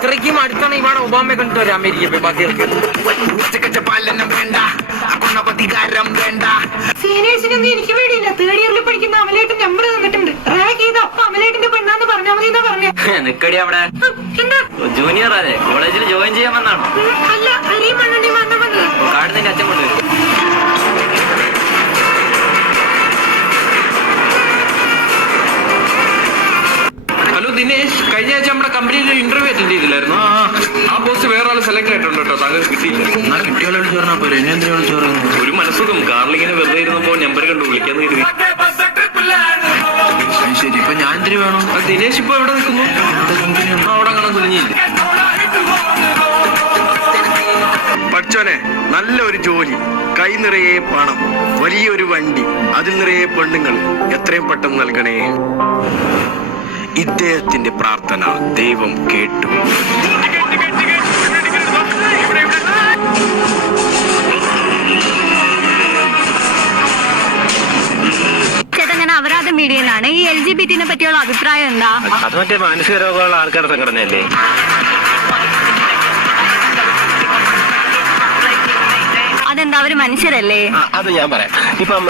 അത്രയ്ക്കും അടുത്താണ് ഇവിടെ ഒബാമയെ കണ്ടിട്ട് വരാം അമേരിക്ക ബാക്കികൾക്ക്. സീനിയേഴ്സിനൊന്നും എനിക്ക് പേടിയില്ല. തേർഡ് ഇയറിൽ പഠിക്കുന്ന അമലേട്ടൻ നമ്പർ തന്നിട്ടുണ്ട്. റാങ്ക് ചെയ്ത് അപ്പൊ അമലേട്ടന്റെ പെണ്ണാന്ന് പറഞ്ഞാൽ മതി എന്നാ പറഞ്ഞ. നിക്കടി അവിടെ ജൂനിയർ അല്ലേ, കോളേജിൽ ജോയിൻ ചെയ്യാൻ വന്നാണോ? അല്ല, അരിയും മണ്ണി വന്ന വന്നത് കാർഡ് നിന്റെ അച്ഛൻ കൊണ്ടുവരും. ഹലോ ദിനേശ്, കഴിഞ്ഞ ആഴ്ച നമ്മുടെ കമ്പനിയിൽ ഇന്റർവ്യൂ അറ്റൻഡ് ചെയ്തില്ലായിരുന്നു. ആ പോസ്റ്റ് വേറെ ആൾ സെലക്ട് ആയിട്ടുണ്ട് കേട്ടോ. താങ്കൾ കിട്ടിയില്ല. എന്നാ കിട്ടിയാലോട് ചേർന്നാ പോരെ, എന്നെ എന്തിനാ ചേർന്നത്? ഒരു മനസ്സുഖം, കാറിലിങ്ങനെ വെറുതെ ഇരുന്നപ്പോ നമ്പർ കണ്ടു വിളിക്കാന്ന് കരുതി. ശരി, ഇപ്പൊ ഞാൻ എന്തിനു വേണം? ദിനേശ് ഇപ്പൊ എവിടെ നിൽക്കുന്നു? അവിടെ കാണാൻ കുഞ്ഞില്ല. പഠിച്ചോനെ, നല്ലൊരു ജോലി, കൈ നിറയെ പണം, വലിയൊരു വണ്ടി, അതിൽ നിറയെ പെണ്ണുങ്ങൾ, എത്രയും പെട്ടെന്ന് നൽകണേ. ഇദ്ദേഹത്തിന്റെ പ്രാർത്ഥന ദൈവം കേട്ടു. ചേട്ടാ, ഞാൻ അപരാധ മീഡിയയിലാണ്. ഈ LGBT പറ്റിയുള്ള അഭിപ്രായം എന്താ? അത് മറ്റേ മാനസിക രോഗമുള്ള ആൾക്കാരുടെ സംഘടനയല്ലേ? അതെന്താ, അവര് മനുഷ്യരല്ലേ? അത് ഞാൻ പറയാം. ഇപ്പം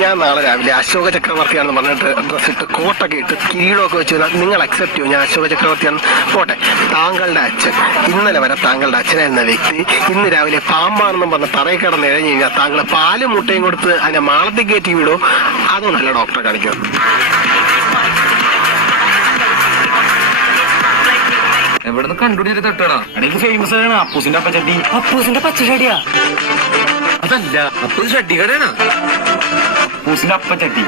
ഞാൻ നാളെ രാവിലെ അശോക ചക്രവർത്തിയാണെന്ന് പറഞ്ഞിട്ട് ഡ്രസ് ഇട്ട് കോട്ടൊക്കെ ഇട്ട് കിരീടമൊക്കെ വെച്ച് നിങ്ങൾ അക്സെപ്റ്റ് ചെയ്യും ഞാൻ അശോക ചക്രവർത്തിയാണ്? പോട്ടെ, താങ്കളുടെ അച്ഛൻ ഇന്നലെ വരെ താങ്കളുടെ അച്ഛനായിരുന്ന വ്യക്തി ഇന്ന് രാവിലെ പാമ്പാണെന്നും പറഞ്ഞ് തറയിൽ കിടന്ന് ഇഴഞ്ഞു കഴിഞ്ഞാൽ താങ്കൾ പാലും മുട്ടയും കൊടുത്ത് അതിനെ മാളത്തിൽ കയറ്റി വിടോ, അതുകൊണ്ടല്ല ഡോക്ടറെ കാണിക്കും. എവിടുന്ന് കണ്ടുപിടിച്ചിട്ട് തട്ടടാ? എനിക്ക് ഫേമസ് ആണ് അപ്പൂസിന്റെ അപ്പച്ചട്ടി. അപ്പൂസിന്റെ പച്ചഷടിയാ? അതല്ല, അപ്പൂസ് ഷഡ്ഡി കടയാണ്. അപ്പൂസിന്റെ അപ്പച്ചട്ടി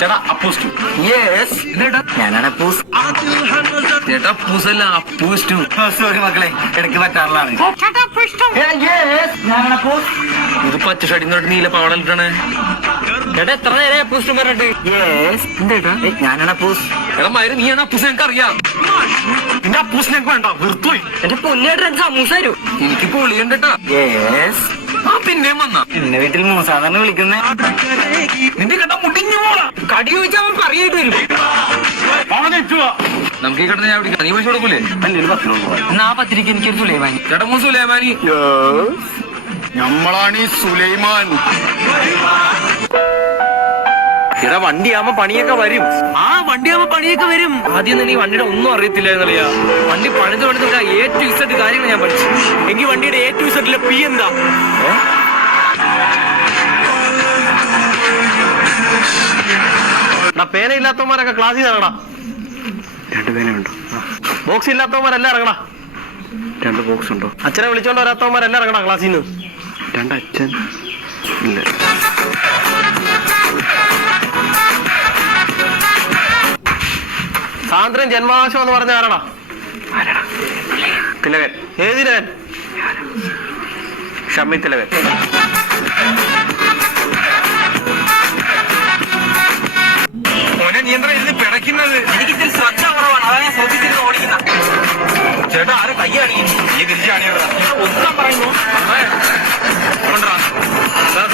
ചേട്ടാ. അപ്പൂസ് യെസ്, ഞാനാണ് അപ്പൂസ്. ചേട്ടാ അപ്പൂസല്ല, അപ്പൂസ്. സോറി മക്കളെ, ഇടയ്ക്ക് പറ്റാറുള്ളതാണ്. ഇത് പച്ചഷടി നീല പാവടലിട്ടാണ്. ചേട്ടാ എത്ര നേരം അപ്പൂസ് പറഞ്ഞിട്ട്? എന്തേട്ടാ? ഞാനാണ് അപ്പൂസ്. എടാ മയില്, നീയാണ് അപ്പൂസ്, ഞങ്ങൾക്ക് അറിയാം. നിന്റെ അപ്പൂസിനെ വേണ്ട, വെറുത്തുപോയി. എന്റെ പൊന്നിയായിട്ട് സമൂസ തരൂ. എനിക്ക് പൊളിയുണ്ട് കേട്ടാ. ആ പിന്നെയും വന്ന എന്റെ വീട്ടിൽ മൂസാധാരണ വിളിക്കുന്നേ. നിന്റെ കേട്ടാ മുട്ടിഞ്ഞു പോടാ. കടി ചോദിച്ചാൽ അവൻ പറയായിട്ട് വരും. നമുക്ക് ഈ കടന്ന് ഞാൻ പിടിക്കാം. നീ പൈസ കൊടുക്കൂലേ? എന്റെ 10 രൂപ. എന്നാ 10 രൂപയ്ക്ക് എനിക്കൊരു സുലൈമാനി. ചേട്ടാ സുലൈമാനി. നമ്മളാണ് ഈ സുലൈമാൻ. എടാ വണ്ടിയാകുമ്പോ പണിയൊക്കെ വരും. ആ വണ്ടിയാകുമ്പോ പണിയൊക്കെ വരും. ആദ്യം തന്നെ ഈ വണ്ടിയുടെ ഒന്നും അറിയത്തില്ല എന്നറിയാ. വണ്ടി പണിത് A to Z കാര്യങ്ങൾ ഞാൻ പഠിച്ചു. എങ്കിൽ വണ്ടിയുടെ A to Z P എന്താ? പേന ഇല്ലാത്തവന്മാരൊക്കെ ക്ലാസ്സിൽ ഇറങ്ങടാ. 2 പേനുണ്ടോ? ബോക്സ് ഇല്ലാത്തവന്മാരെല്ലാം ഇറങ്ങടാ. 2 ബോക്സ് ഉണ്ടോ? അച്ഛനെ വിളിച്ചോണ്ട് വരാത്തവന്മാരെല്ലാം ഇറങ്ങടാ ക്ലാസ്സിൽ നിന്ന്. 2 അച്ഛൻ ഇല്ല. സാന്ദ്രൻ ജന്മാശം എന്ന് പറഞ്ഞ ആരാടാ? തിലകൻ. ഏത് തിലകൻ? ഷമ്മി തിലകൻ. നിയന്ത്രണം ഇതിന് പിടയ്ക്കുന്നത്. എനിക്ക് ഇതിൽ ശ്രദ്ധ കുറവാണ്, അതാണ് ഞാൻ ശ്രദ്ധിച്ചിരുന്ന് ഓടിക്കുന്ന. ചേട്ടാ ആരെ കൈ കാണിക്കുന്നു? നീ തിരിച്ചാണിയതാ. ഒന്നും പറയുന്നു.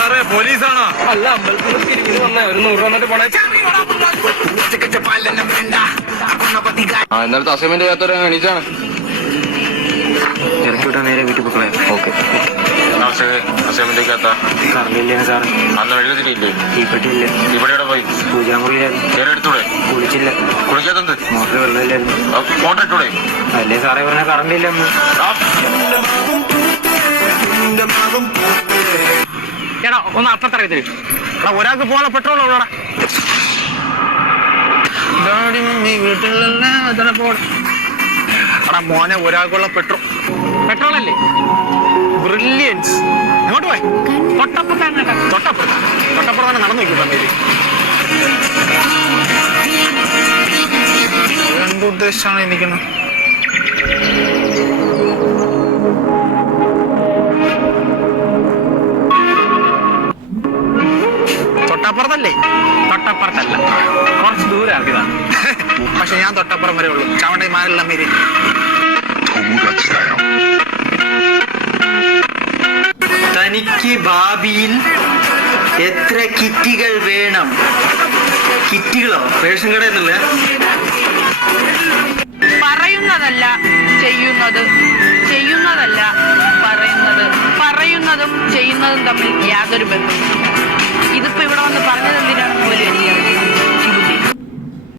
സാറേ പോലീസാണോ? അല്ല, അമ്പലത്തിൽ തിരിഞ്ഞു വന്ന ഒരു 100 വന്നിട്ട് പോണേ. ഇന്നലത്തെ അസൈൻമെന്റ് ചെയ്യാത്തവരെ എണീച്ചാണ്. ഇറക്കി വിട്ടാ നേരെ വീട്ടിൽ പോക്കളെ. ഓക്കെ. അസൈൻമെന്റ് കറണ്ടില്ലേ സാറ്? അന്ന് എഴുതിട്ടില്ലേ? തീപ്പെട്ടിയില്ല. ഇവിടെ പോയി പൂജാമുറിയിലായിരുന്നു. എടുത്തൂടെ? കുളിച്ചില്ല. കുളിക്കാത്തത് മോട്ടർ വെള്ളമില്ലായിരുന്നു. മോട്ടർ ഇട്ടൂടെ? അല്ലേ സാറേ പറഞ്ഞ കറണ്ടില്ല. ചേട്ടാ ഒന്ന് അപ്പത്തറിയത്തില്ല. എടാ ഒരാൾക്ക് പോകാനുള്ള പെട്രോൾ ഉള്ളടാ. എടാ മോനെ, ഒരാൾക്കുള്ള പെട്രോൾ അല്ലേ? ബ്രില്യൻസ്. എങ്ങോട്ട് പോയി? തൊട്ടപ്പുറം നടന്നു നോക്കി തന്നേരി. എന്തുദ്ദേശാണ് എനിക്കുന്നത്? തൊട്ടപ്പുറത്തല്ലേ? തൊട്ടപ്പുറത്തല്ല, കുറച്ച് ദൂരം ഇറങ്ങിയതാണ്. പക്ഷെ ഞാൻ തൊട്ടപ്പുറം വരെ ഉള്ളൂ. ചവണ്ടി മാനുള്ള മീരി. തനിക്ക് ഭാവിയിൽ എത്ര കിറ്റുകൾ വേണം? കിറ്റുകളോ? റേഷൻ കടയിൽ നിന്നല്ലേ? പറയുന്നതല്ല ചെയ്യുന്നതല്ല പറയുന്നതും ചെയ്യുന്നതും തമ്മിൽ യാതൊരു ബന്ധവും. ഇതിപ്പോ ഇവിടെ